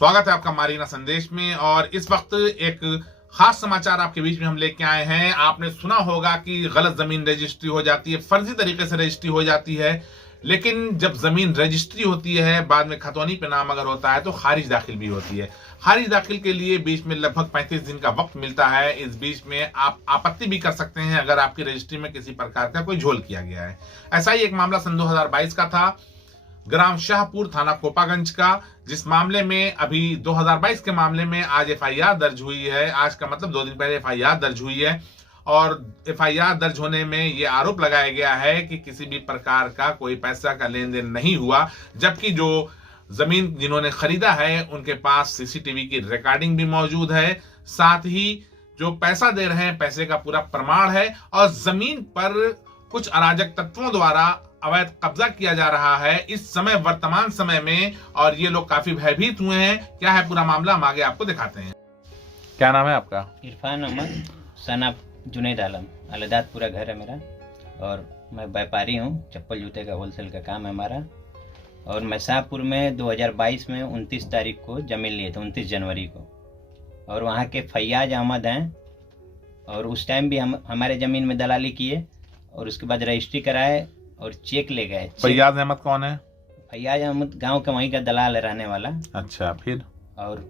स्वागत है आपका मारीना संदेश में। और इस वक्त एक खास समाचार आपके बीच में हम लेके आए हैं। आपने सुना होगा कि गलत जमीन रजिस्ट्री हो जाती है, फर्जी तरीके से रजिस्ट्री हो जाती है, लेकिन जब जमीन रजिस्ट्री होती है बाद में खतौनी पे नाम अगर होता है तो खारिज दाखिल भी होती है। खारिज दाखिल के लिए बीच में लगभग 35 दिन का वक्त मिलता है। इस बीच में आप आपत्ति भी कर सकते हैं अगर आपकी रजिस्ट्री में किसी प्रकार का कोई झोल किया गया है। ऐसा ही एक मामला सन 2022 का था, ग्राम शाहपुर थाना कोपागंज का, जिस मामले में अभी 2022 के मामले में आज एफआईआर दर्ज हुई है। आज का मतलब 2 दिन पहले एफआईआर दर्ज हुई है और एफआईआर दर्ज होने में यह आरोप लगाया गया है कि किसी भी प्रकार का कोई पैसा का लेन देन नहीं हुआ, जबकि जो जमीन जिन्होंने खरीदा है उनके पास सीसीटीवी की रिकॉर्डिंग भी मौजूद है। साथ ही जो पैसा दे रहे हैं पैसे का पूरा प्रमाण है और जमीन पर कुछ अराजक तत्वों द्वारा अवैध कब्जा किया जा रहा है इस समय वर्तमान समय में, और ये लोग काफी भयभीत हुए हैं। क्या है पूरा मामला हम आगे आपको दिखाते हैं। क्या नाम है आपका? इरफान अहमद, सन ऑफ जुनैद आलम, अलदातपुरा घर है मेरा और मैं व्यापारी हूँ। चप्पल जूते का होलसेल का काम है हमारा। और मैं शाहपुर में 2022 में 29 तारीख को ज़मीन लिए थे, 29 जनवरी को। और वहाँ के फैयाज अहमद हैं और उस टाइम भी हम हमारे ज़मीन में दलाली किए और उसके बाद रजिस्ट्री कराए और चेक ले गए। फैयाज अहमद कौन है? फैयाज अहमद गांव का वहीं का दलाल है, रहने वाला। अच्छा, फिर? और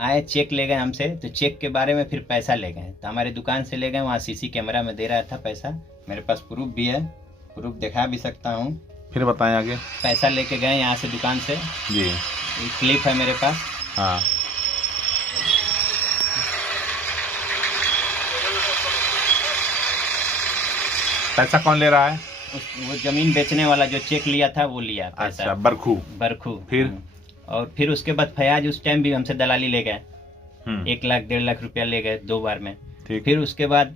आए, चेक ले गए हमसे, तो चेक के बारे में फिर पैसा ले गए। तो हमारी दुकान से ले गए, वहाँ सीसी कैमरा में दे रहा था पैसा। मेरे पास प्रूफ भी है, प्रूफ दिखा भी सकता हूँ। फिर बताएं आगे। पैसा लेके गए यहाँ से दुकान से जी, एक क्लिप है मेरे पास। हाँ, पैसा कौन ले रहा है? वो जमीन बेचने वाला जो चेक लिया था वो लिया पैसा। अच्छा, बरखू। फिर? और फिर उसके बाद फयाज उस टाइम भी हमसे दलाली ले गए। 1 लाख 1.5 लाख रुपया ले गए 2 बार में। फिर उसके बाद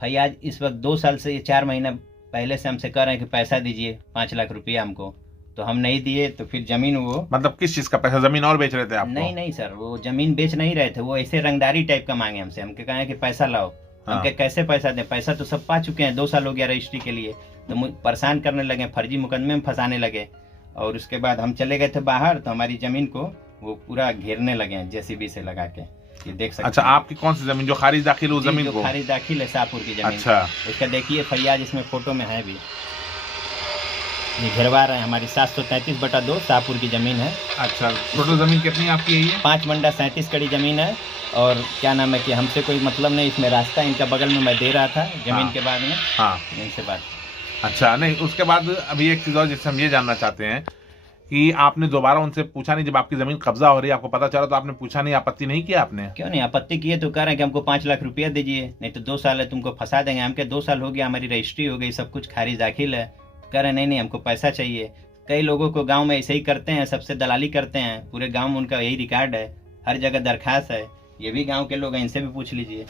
फयाज इस वक्त 2 साल से 4 महीना पहले से हमसे कह रहे हैं कि पैसा दीजिए 5 लाख रुपया हमको, तो हम नहीं दिए। तो फिर जमीन, वो मतलब किस चीज का पैसा? जमीन और बेच रहे थे आप? नहीं सर, वो जमीन बेच नहीं रहे थे, वो ऐसे रंगदारी टाइप का मांगे हमसे। हमके कहे कि पैसा लाओ। हमके कैसे पैसा दें? पैसा तो सब पा चुके हैं, 2 साल हो गया रजिस्ट्री के लिए। तो परेशान करने लगे, फर्जी मुकदमे में फंसाने लगे। और उसके बाद हम चले गए थे बाहर, तो हमारी जमीन को वो पूरा घेरने लगे जेसीबी से लगा के। ये देख सकते हैं। अच्छा, आपकी कौन सी जमीन जो खारिज दाखिल है? जमीन को खारिज दाखिल है, शाहपुर की जमीन। अच्छा, उसका देखिए फैयाज इसमें फोटो में है भी। ये घेरवा रहे हैं। हमारी 733/2 शाहपुर की जमीन है। अच्छा, टोटल जमीन कितनी आपकी है ये? 5 मंडा 37 कड़ी जमीन है। और क्या नाम है कि हमसे कोई मतलब नहीं, इसमें रास्ता इनका बगल में मैं दे रहा था जमीन के बाद में। हाँ, इनसे बात। अच्छा, नहीं, उसके बाद अभी एक चीज और जिससे हम ये जानना चाहते हैं कि आपने दोबारा उनसे पूछा नहीं? जब आपकी जमीन कब्जा हो रही है, आपको पता चला, तो आपने पूछा नहीं, आपत्ति नहीं किया आपने? क्यों नहीं आपत्ति किए? तो कह रहे हैं कि हमको 5 लाख रुपया दीजिए, नहीं तो 2 साल है तुमको फंसा देंगे। हमके 2 साल हो गया, हमारी रजिस्ट्री हो गई, सब कुछ खारिज दाखिल है। कह रहे नहीं हमको पैसा चाहिए। कई लोगों को गाँव में ऐसे ही करते हैं, सबसे दलाली करते हैं। पूरे गाँव में उनका यही रिकॉर्ड है, हर जगह दरखास्त है। ये भी गांव के लोग हैं, इनसे भी पूछ लीजिए।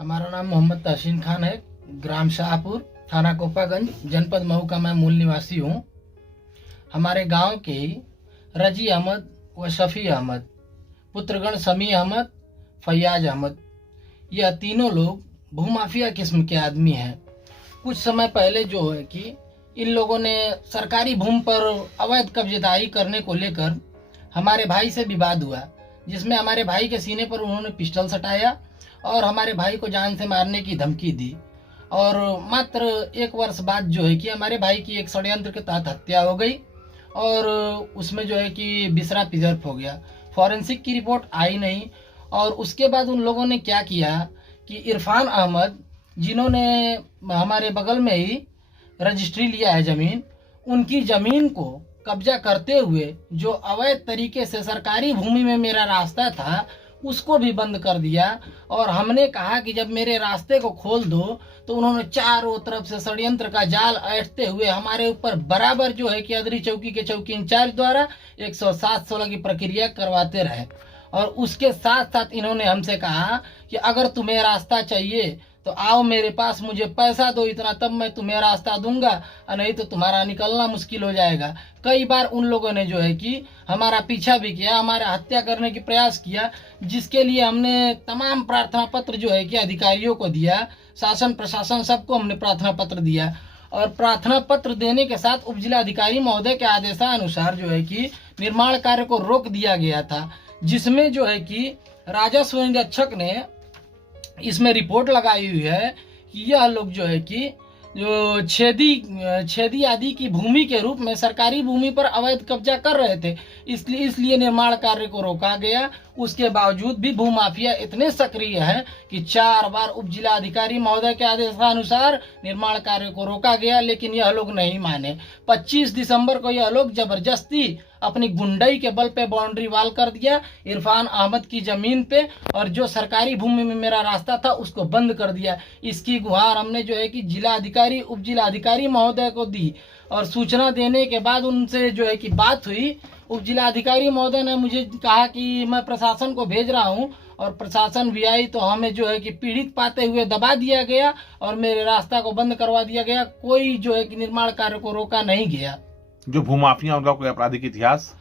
हमारा नाम मोहम्मद तहसीन खान है, ग्राम शाहपुर, थाना कोपागंज, जनपद मऊ का मैं मूल निवासी हूँ। हमारे गांव के रजी अहमद व शफी अहमद, पुत्रगण समी अहमद, फैयाज अहमद, यह तीनों लोग भूमाफिया किस्म के आदमी हैं। कुछ समय पहले जो है कि इन लोगों ने सरकारी भूमि पर अवैध कब्जेदारी करने को लेकर हमारे भाई से विवाद हुआ, जिसमें हमारे भाई के सीने पर उन्होंने पिस्टल सटाया और हमारे भाई को जान से मारने की धमकी दी। और मात्र 1 वर्ष बाद जो है कि हमारे भाई की एक षड्यंत्र के तहत हत्या हो गई और उसमें जो है कि बिसरा पिजर्फ हो गया। फॉरेंसिक की रिपोर्ट आई नहीं। और उसके बाद उन लोगों ने क्या किया कि इरफान अहमद, जिन्होंने हमारे बगल में ही रजिस्ट्री लिया है ज़मीन, उनकी ज़मीन को कब्जा करते हुए जो अवैध तरीके से सरकारी भूमि में मेरा रास्ता था उसको भी बंद कर दिया। और हमने कहा कि जब मेरे रास्ते को खोल दो, तो उन्होंने चारों तरफ से षड्यंत्र का जाल ऐंठते हुए हमारे ऊपर बराबर जो है कि अदरी चौकी के चौकी इंचार्ज द्वारा 107/16 की प्रक्रिया करवाते रहे। और उसके साथ साथ इन्होंने हमसे कहा कि अगर तुम्हें रास्ता चाहिए तो आओ मेरे पास, मुझे पैसा दो इतना, तब मैं तुम्हें रास्ता दूंगा, और नहीं तो तुम्हारा निकलना मुश्किल हो जाएगा। कई बार उन लोगों ने जो है कि हमारा पीछा भी किया, हमारा हत्या करने की प्रयास किया, जिसके लिए हमने तमाम प्रार्थना पत्र जो है कि अधिकारियों को दिया, शासन प्रशासन सबको हमने प्रार्थना पत्र दिया। और प्रार्थना पत्र देने के साथ उपजिलाधिकारी महोदय के आदेशानुसार जो है कि निर्माण कार्य को रोक दिया गया था, जिसमें जो है कि राजस्व निरीक्षक ने इसमें रिपोर्ट लगाई हुई है कि यह लोग जो है कि जो छेदी आदि की भूमि के रूप में सरकारी भूमि पर अवैध कब्जा कर रहे थे, इसलिए निर्माण कार्य को रोका गया। उसके बावजूद भी भूमाफिया इतने सक्रिय हैं कि 4 बार उपजिलाधिकारी महोदय के आदेशानुसार निर्माण कार्य को रोका गया, लेकिन यह लोग नहीं माने। 25 दिसंबर को यह लोग जबरदस्ती अपनी गुंडई के बल पे बाउंड्री वाल कर दिया इरफान अहमद की जमीन पे, और जो सरकारी भूमि में मेरा रास्ता था उसको बंद कर दिया। इसकी गुहार हमने जो है कि जिलाधिकारी उपजिलाधिकारी महोदय को दी, और सूचना देने के बाद उनसे जो है कि बात हुई। उपजिलाधिकारी महोदय ने मुझे कहा कि मैं प्रशासन को भेज रहा हूं, और प्रशासन भी आई तो हमें जो है कि पीड़ित पाते हुए दबा दिया गया और मेरे रास्ता को बंद करवा दिया गया। कोई जो है कि निर्माण कार्य को रोका नहीं गया। जो भूमाफिया उनका कोई आपराधिक इतिहास?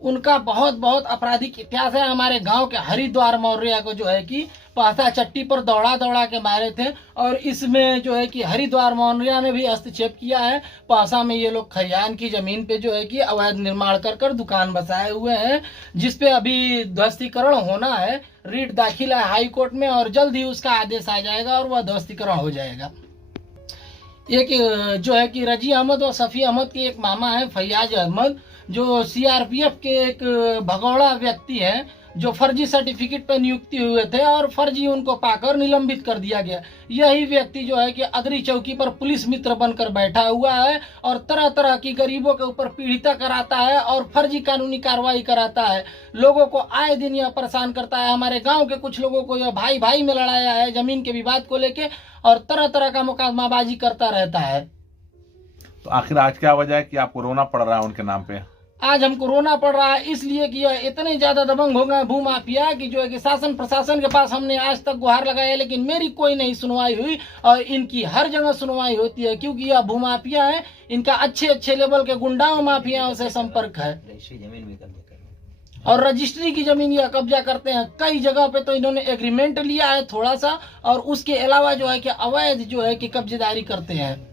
उनका बहुत आपराधिक इतिहास है। हमारे गांव के हरिद्वार मौर्य को जो है कि पासा चट्टी पर दौड़ा के मारे थे, और इसमें जो है कि हरिद्वार मौर्य ने भी हस्तक्षेप किया है। पासा में ये लोग खरियान की जमीन पे जो है कि अवैध निर्माण कर दुकान बसाए हुए हैं, जिसपे अभी ध्वस्तीकरण होना है। रीट दाखिल है हाई कोर्ट में, और जल्द ही उसका आदेश आ जाएगा और वह ध्वस्तीकरण हो जाएगा। एक जो है कि रजी अहमद और सफ़ी अहमद के एक मामा है फैयाज अहमद, जो सीआरपीएफ के एक भगौड़ा व्यक्ति हैं, जो फर्जी सर्टिफिकेट पर नियुक्ति हुए थे और फर्जी उनको पाकर निलंबित कर दिया गया। यही व्यक्ति जो है कि अदरी चौकी पर पुलिस मित्र बनकर बैठा हुआ है और तरह तरह की गरीबों के ऊपर पीड़िता कराता है और फर्जी कानूनी कार्रवाई कराता है। लोगों को आए दिन यह परेशान करता है। हमारे गांव के कुछ लोगों को यह भाई भाई में लड़ाया है जमीन के विवाद को लेके, और तरह तरह का मुकदमाबाजी करता रहता है। तो आखिर आज क्या वजह है कि आपको रोना पड़ रहा है उनके नाम पे? आज हमको रोना पड़ रहा है इसलिए कि यह इतने ज्यादा दबंग हो गए भूमाफिया कि जो है कि शासन प्रशासन के पास हमने आज तक गुहार लगाया, लेकिन मेरी कोई नहीं सुनवाई हुई, और इनकी हर जगह सुनवाई होती है, क्योंकि यह भूमाफिया है। इनका अच्छे लेवल के गुंडाओं माफियाओं से संपर्क है, और रजिस्ट्री की जमीन यह कब्जा करते हैं। कई जगह पे तो इन्होंने एग्रीमेंट लिया है थोड़ा सा, और उसके अलावा जो है कि अवैध जो है कि कब्जेदारी करते हैं।